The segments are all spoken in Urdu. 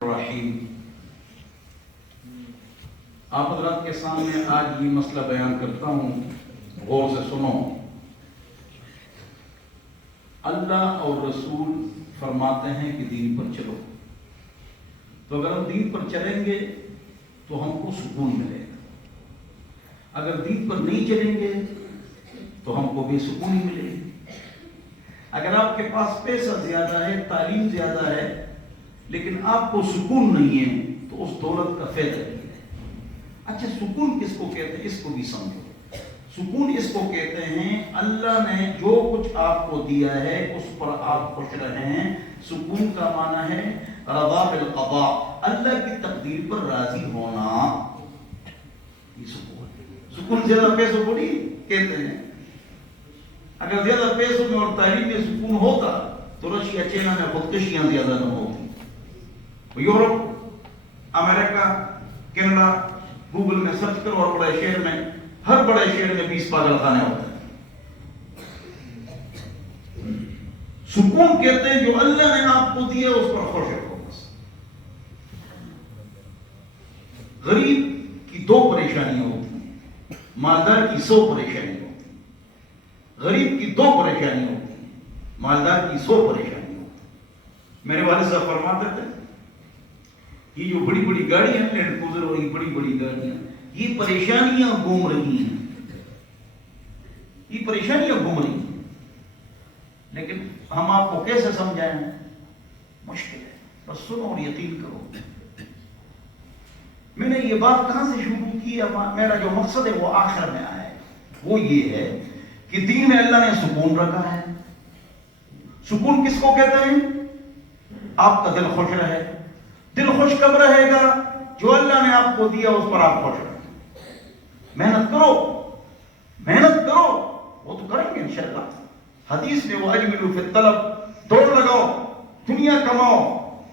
الرحیم۔ آپ حضرات کے سامنے آج یہ مسئلہ بیان کرتا ہوں، غور سے سنو۔ اللہ اور رسول فرماتے ہیں کہ دین پر چلو، تو اگر ہم دین پر چلیں گے تو ہم کو سکون ملے گا، اگر دین پر نہیں چلیں گے تو ہم کو بے سکونی ملے گی۔ اگر آپ کے پاس پیسہ زیادہ ہے، تعلیم زیادہ ہے، لیکن آپ کو سکون نہیں ہے تو اس دولت کا فائدہ نہیں ہے۔ اچھا، سکون کس کو کہتے ہیں؟ اس کو بھی سمجھو۔ سکون اس کو کہتے ہیں اللہ نے جو کچھ آپ کو دیا ہے اس پر آپ خوش رہیں۔ سکون کا معنی ہے رضا بالقضاء، اللہ کی تقدیر پر راضی ہونا، یہ سکون ہے۔ سکون زیادہ پیسوں کو نہیں کہتے ہیں۔ اگر زیادہ پیسوں میں اور تعلیم میں سکون ہوتا تو رشیا چائنا میں خودکشیاں زیادہ نہ ہوتی۔ یورپ، امریکہ، کینیڈا، گوگل میں سرچ کرو اور بڑے شہر میں، ہر بڑے شہر میں 20 پاگل خانے ہوتے ہیں۔ سکون کہتے ہیں جو اللہ نے آپ کو دیا اس پر خوش رہو۔ بس غریب کی 2 پریشانیاں ہوتی ہیں، مالدار کی 100 پریشانیاں ہوتی ہیں۔ غریب کی 2 پریشانیاں ہوتی ہیں، مالدار کی 100 پریشانیاں ہوتی ہیں۔ میرے والد صاحب فرماتے تھے یہ جو بڑی بڑی گاڑیاں ہیں، لینڈ کروزر اور یہ بڑی بڑی گاڑیاں، یہ پریشانیاں گھوم رہی ہیں، یہ پریشانیاں گھوم رہی ہیں، لیکن ہم آپ کو کیسے سمجھائیں؟ مشکل ہے، بس سنو اور یقین کرو۔ میں نے یہ بات کہاں سے شروع کی؟ میرا جو مقصد ہے وہ آخر میں آیا ہے، وہ یہ ہے کہ دین میں اللہ نے سکون رکھا ہے۔ سکون کس کو کہتے ہیں؟ آپ کا دل خوش رہے۔ دل خوش کب رہے گا؟ جو اللہ نے آپ کو دیا اس پر آپ خوش رہیں۔ محنت کرو، محنت کرو، وہ تو کریں گے انشاءاللہ۔ حدیث میں وہ اجملوا فی الطلب، دوڑ لگاؤ، دنیا کماؤ،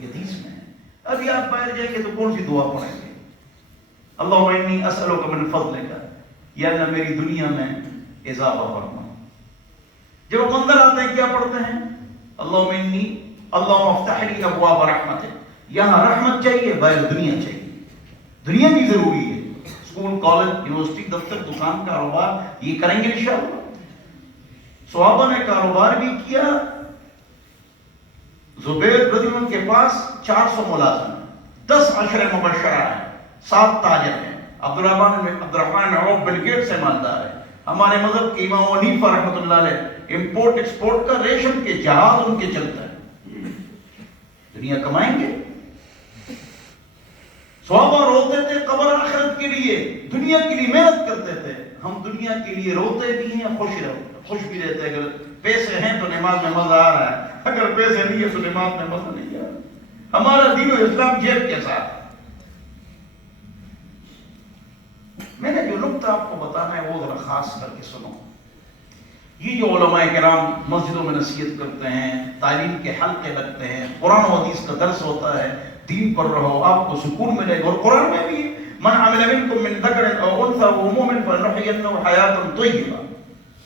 یہ حدیث میں ہے۔ ابھی آپ باہر جائیں گے تو کون سی دعا پڑھیں گے؟ اللہم انی اسألک من فضلک، یا اللہ میری دنیا میں اضافہ فرما۔ جب منظر آتے ہیں کیا پڑھتے ہیں؟ اللہم انی، اللہم افتح لی ابواب رحمتک۔ یہاں رحمت چاہیے، باہر دنیا چاہیے۔ دنیا بھی ضروری ہے، اسکول، کالج، یونیورسٹی، دفتر، دکان، کاروبار، یہ کریں گے انشاءاللہ۔ صحابہ نے کاروبار بھی کیا۔ زبیر رضی اللہ عنہ کے پاس 400 ملازم ہیں، 10 عشر مبشرہ ہیں، 7 تاجر ہیں۔ عبدالرحمن عوف بل گیٹ سے مالدار ہے۔ ہمارے مذہب کے امام حنیفہ رحمۃ اللہ علیہ امپورٹ ایکسپورٹ کا ریشم کے جہاز ان کے چلتا ہے۔ دنیا کمائیں گے۔ صحابہ روتے تھے قبر آخرت کے لیے، دنیا کے لیے محنت کرتے تھے۔ ہم دنیا کے لیے روتے بھی ہیں، خوش بھی رہتے ہیں۔ اگر پیسے ہیں تو نماز میں مزہ آ رہا ہے، اگر پیسے نہیں ہے تو نماز میں مزہ نہیں آ رہا۔ ہمارا دین و اسلام جیب کے ساتھ۔ میں نے جو نقطہ آپ کو بتانا ہے وہ ذرا خاص کر کے سنو۔ یہ جو علماء کرام مسجدوں میں نصیحت کرتے ہیں، تعلیم کے حلقے لگتے ہیں، قرآن و حدیث کا درس ہوتا ہے، دین پر رہو، آپ کو سکون ملے گا۔ اور قرآن میں بھی من عمل منکم من ذکر او انثى وهو مؤمن فلنحيينه حیاة طیبہ،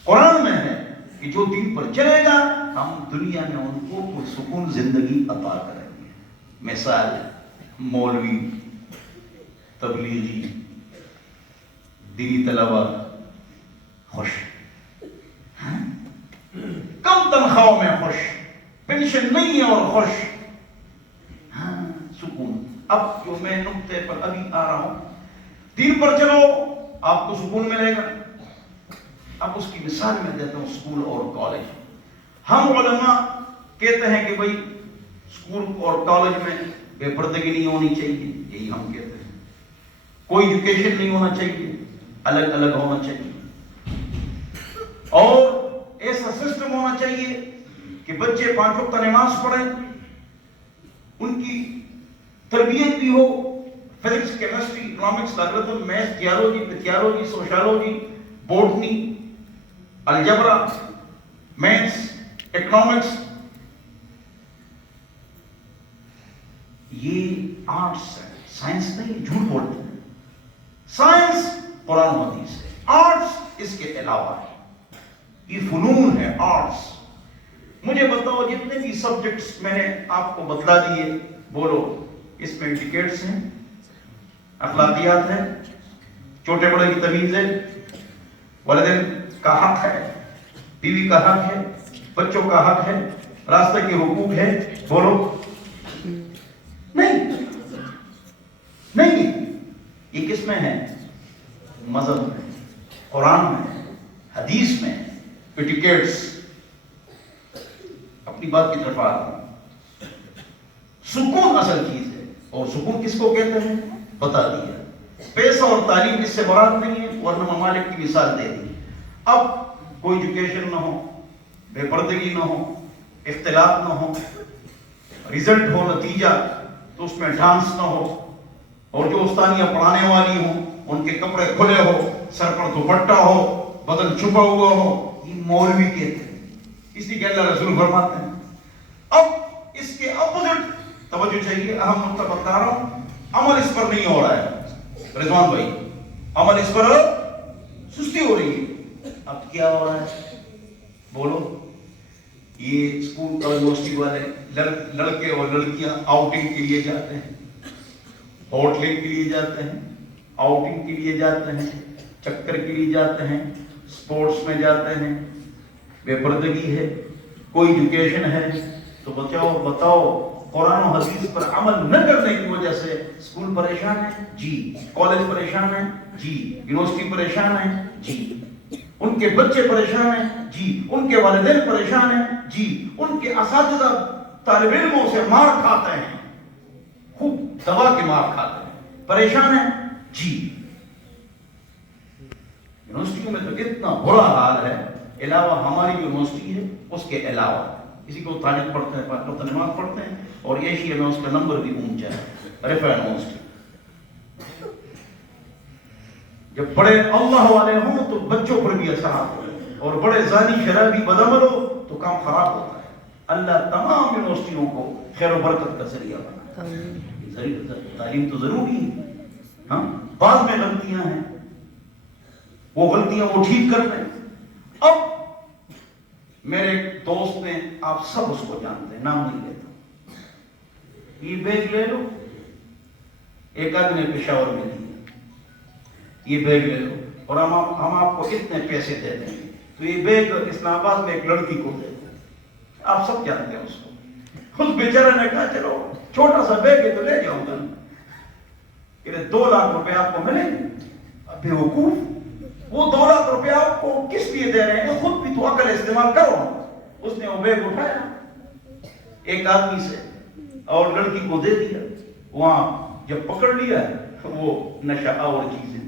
قرآن میں ہے کہ جو دین پر چلے گا ہم دنیا میں ان کو پرسکون زندگی عطا کریں گے۔ مثال، مولوی، تبلیغی، دینی طلبہ خوش، کم تنخواہوں میں خوش، پینشن نہیں ہے اور خوش، سکون۔ اب جو میں نقطے پر ابھی آ رہا ہوں، دین پر چلو آپ کو سکون ملے گا۔ اب اس کی مثال میں دیتا ہوں، اسکول اور کالج۔ ہم علماء کہتے ہیں کہ بھائی اسکول اور کالج میں بے پردگی نہیں ہونی چاہیے، یہی ہم کہتے ہیں۔ کوئی ایجوکیشن نہیں ہونا چاہیے، الگ الگ ہونا چاہیے، اور ایسا سسٹم ہونا چاہیے کہ بچے 5 وقت نماز پڑھیں، ان کی تربیت بھی ہو، physics, chemistry, economics, logarithm, math, geology, pathology, sociology, botany, algebra, maths, economics, یہ آرٹس ہے، سائنس نہیں، جھوٹ بولتے ہیں۔ سائنس قرآن و حدیث ہے، آرٹس اس کے علاوہ ہے، یہ فنون ہے آرٹس۔ مجھے بتاؤ جتنے بھی سبجیکٹس میں نے آپ کو بتلا دیے، بولو اس میں ایٹیکیٹس ہیں، اخلاقیات ہیں، چھوٹے بڑے کی تمیز ہے، والدین کا حق ہے، بیوی کا حق ہے، بچوں کا حق ہے، راستے کے حقوق ہے. بولو نہیں نہیں. یہ کس میں ہے؟ مذہب میں، قرآن میں، حدیث میں. ایٹیکیٹس. اپنی بات کی طرف آتا ہوں. سکون اصل چیز ہے، اور سکون کس کو کہتے ہیں بتا دیا. پیسہ اور تعلیم اس سے مراد نہیں ہے، ورنہ ممالک کی مثال دے دی. اب کوئی ایجوکیشن نہ ہو، بے پردگی نہ ہو، اختلاف نہ ہو، رزلٹ ہو نتیجہ تو اس میں ڈانس نہ ہو، اور جو استانیاں پڑھانے والی ہوں ان کے کپڑے کھلے ہو، سر پر دوپٹہ ہو، بدن چھپا ہوا ہو، یہ مولوی کہتے ہیں. اس لیے کہ اللہ رسول فرماتے ہیں. اب اس کے اپوزٹ توجہ چاہیے، اہم نقطہ بتا رہا ہوں. عمل اس پر نہیں ہو رہا ہے رضوان بھائی، عمل اس پر سستی ہو رہی ہے. اب کیا ہو رہا ہے بولو؟ یہ اسکول اور یونیورسٹی والے لڑکے اور لڑکیاں آؤٹنگ کے لیے جاتے ہیں، ہوٹلنگ کے لیے جاتے ہیں، آؤٹنگ کے لیے جاتے ہیں، چکر کے لیے جاتے ہیں، سپورٹس میں جاتے ہیں. بے پردگی ہے، کوئی ایجوکیشن ہے. تو بتاؤ قرآن و حدیث پر عمل نہ کرنے کی وجہ سے اسکول پریشان ہے جی، کالج پریشان ہے جی، یونیورسٹی پریشان ہے جی، ان کے بچے پریشان ہیں جی، ان کے والدین پریشان ہیں جی، ان کے اساتذہ طالب علموں سے مار کھاتے ہیں، خوب دبا کے مار کھاتے ہیں، پریشان ہیں جی. یونیورسٹیوں میں تو اتنا برا حال ہے، علاوہ ہماری یونیورسٹی ہے اس کے علاوہ کسی کو طالب پڑھتے ہیں، پاکستان نماز پڑھتے ہیں، اور ایشیا میں اس کا نمبر بھی اونچا ہے، رفع یونیورسٹی. جب بڑے اللہ والے ہوں تو بچوں پر بھی اثرات ہوتے ہیں، اور بڑے زانی شرابی بدعمل ہو تو کام خراب ہوتا ہے. اللہ تمام یونیورسٹیوں کو خیر و برکت کا ذریعہ بنا. تعلیم تو ضروری ہے، ہاں بعض میں غلطیاں ہیں، وہ غلطیاں وہ ٹھیک کر لیں. اب میرے دوست نے، آپ سب اس کو جانتے ہیں، نام نہیں لیتا، یہ بیگ لے لو. ایک آدمی نے پشاور میں دیا، یہ بیگ لے لو اور ہم آپ کو اتنے پیسے دے دیں گے. تو یہ بیگ اسلام آباد میں ایک لڑکی کو دے دیں، آپ سب جانتے ہیں اس کو. اس بیچارے نے کہا چلو چھوٹا سا بیگ ہے تو لے جاؤں گا، کہ 2 لاکھ روپے آپ کو ملیں گے. بے وقوف، وہ 2 لاکھ روپے آپ کو کس لیے دے رہے ہیں؟ خود بھی تو عقل استعمال کرو. اس نے وہ بیگ اٹھایا ایک آدمی سے اور لڑکی کو دے دیا. وہاں جب پکڑ لیا وہ نشہ اور چیزیں.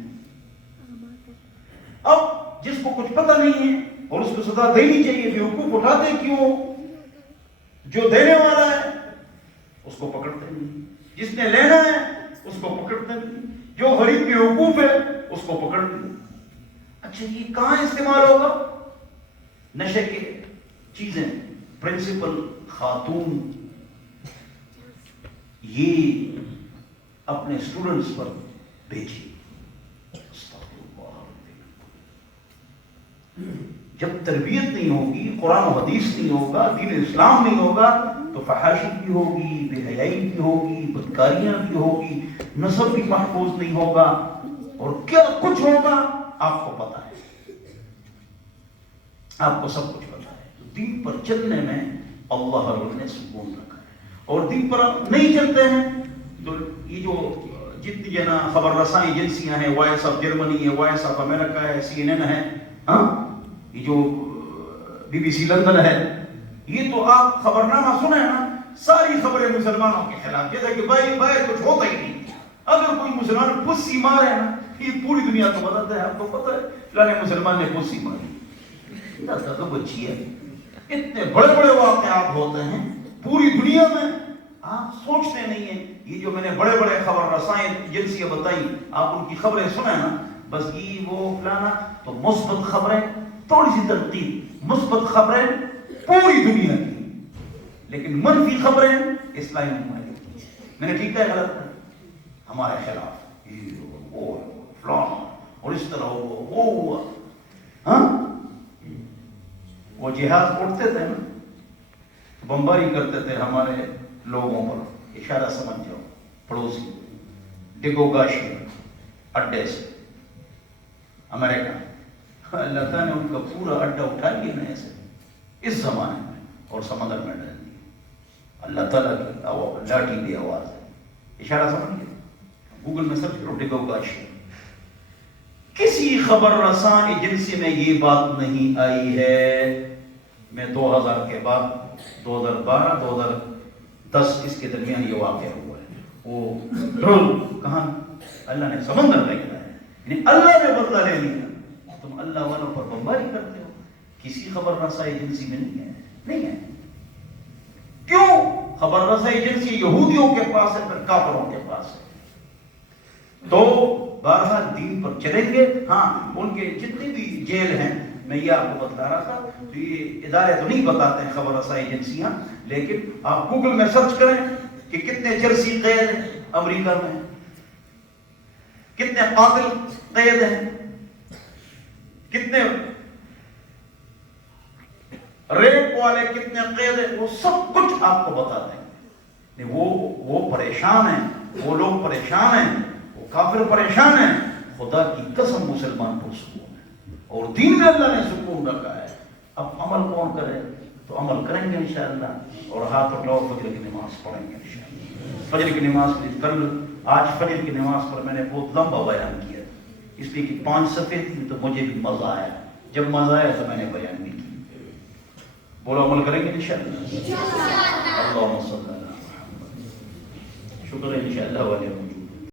اب جس کو کچھ پتہ نہیں ہے اور اس کو سزا دینی چاہیے، بیوقوف اٹھاتے کیوں؟ جو دینے والا ہے اس کو پکڑتے نہیں، جس نے لینا ہے اس کو پکڑتے نہیں، جو غریب بیوقوف ہے اس کو پکڑتے نہیں. اچھا یہ کہاں استعمال ہوگا؟ نشے کے چیزیں. پرنسپل خاتون یہ اپنے اسٹوڈنٹس پر بیچی. جب تربیت نہیں ہوگی، قرآن و حدیث نہیں ہوگا، دین اسلام نہیں ہوگا، تو فحاشی بھی ہوگی، بے حیائی بھی ہوگی، بدکاریاں بھی ہوگی، نسب بھی محفوظ نہیں ہوگا، اور کیا کچھ ہوگا آپ کو پتا ہے، آپ کو سب کچھ پتا ہے. تو دین پر چلنے میں اللہ رب نے سکون رکھا ہے. اور دین پر نہیں چلتے ہیں تو یہ جو جتنی جنا خبر رسائی ایجنسیاں ہیں، وائس آف جرمنی ہے، وائس آف امریکہ ہے، CNN ہے، ہاں یہ جو BBC لندن ہے، یہ تو آپ خبرنامہ سنیں نا، ساری خبریں مسلمانوں کے خلاف، جیسا کہ باہر کچھ ہوتا ہی نہیں. اگر کوئی مسلمان پھسی مارے نا، یہ پوری دنیا کو بتاتا ہے. آپ کو پتہ ہے فلانے مسلمان نے پھسی ماری، تو بچی ہے. اتنے بڑے بڑے واقعات ہوتے ہیں پوری دنیا میں، آپ سوچتے نہیں ہیں. یہ جو میں نے بڑے بڑے خبر رسائیں ایجنسیاں بتائی، آپ ان کی خبریں سنیں نا، بس یہ وہ فلانا. تو مثبت خبریں، تھوڑی سی تنقید، مثبت خبریں پوری دنیا کی، لیکن منفی خبریں اسلامی ممالک کی. میں نے ٹھیک ہے غلط ہے؟ ہمارے خلاف وہ فلانا اور اس طرح وہ ہوا. ہاں وہ جہاز اڑتے تھے نا، بمباری کرتے تھے ہمارے لوگوں پر، اشارہ سمجھ جاؤ. پڑوسی ڈگوگاشی اڈے سے امریکہ، اللہ تعالیٰ نے ان کا پورا اڈا اٹھا لیا نئے سے اس زمانے میں اور سمندر میں ڈال دیا. اللہ تعالیٰ کی لاٹھی بھی آواز ہے. اشارہ سمجھ گئے؟ گوگل میں سرچ کرو ڈگوگاشی. کسی خبر رساں ایجنسی میں یہ بات نہیں آئی ہے. میں 2000 کے بعد 2012 2010 اس کے درمیان یہ واقعہ ہوا ہے. وہ کہاں اللہ نے سمندر میں گرایا ہے، یعنی اللہ نے بدلہ لے لیا. تم اللہ والوں پر بمباری کرتے ہو. کسی خبر رساں ایجنسی میں نہیں ہے. کیوں؟ خبر رساں ایجنسی یہودیوں کے پاس ہے، پھر کافروں کے پاس ہے. تو بہرحال دین پر چلیں گے. ہاں ان کے جتنے بھی جیل ہیں میں یہ آپ کو بتلا رہا تھا، تو یہ ادارے تو نہیں بتاتے ہیں خبر رساں ایجنسیاں، لیکن آپ گوگل میں سرچ کریں کہ کتنے چرسی قید ہیں امریکہ میں، کتنے قاتل قید ہیں، کتنے ریپ والے کتنے قید ہیں، وہ سب کچھ آپ کو بتا دیں گے. وہ پریشان ہیں، وہ لوگ پریشان ہیں، وہ کافر پریشان ہیں. خدا کی قسم مسلمان پرسکون ہے اور دین میں اللہ نے سکون رکھا ہے. اب عمل کون کرے؟ تو عمل کریں گے انشاءاللہ. اور ہاتھ اٹھاؤ، فجر کی نماز پڑھیں گے انشاءاللہ. فجر کی نماز کل آج فجر کی نماز پر میں نے بہت لمبا بیان کیا، اس لیے کہ 5 صفحے تھی تو مجھے بھی مزہ آیا. جب مزہ آیا تو میں نے بیان بھی کی. بولو عمل کریں گے انشاءاللہ. اللہم صلی اللہ علیہ وسلم. شکر ہے انشاءاللہ.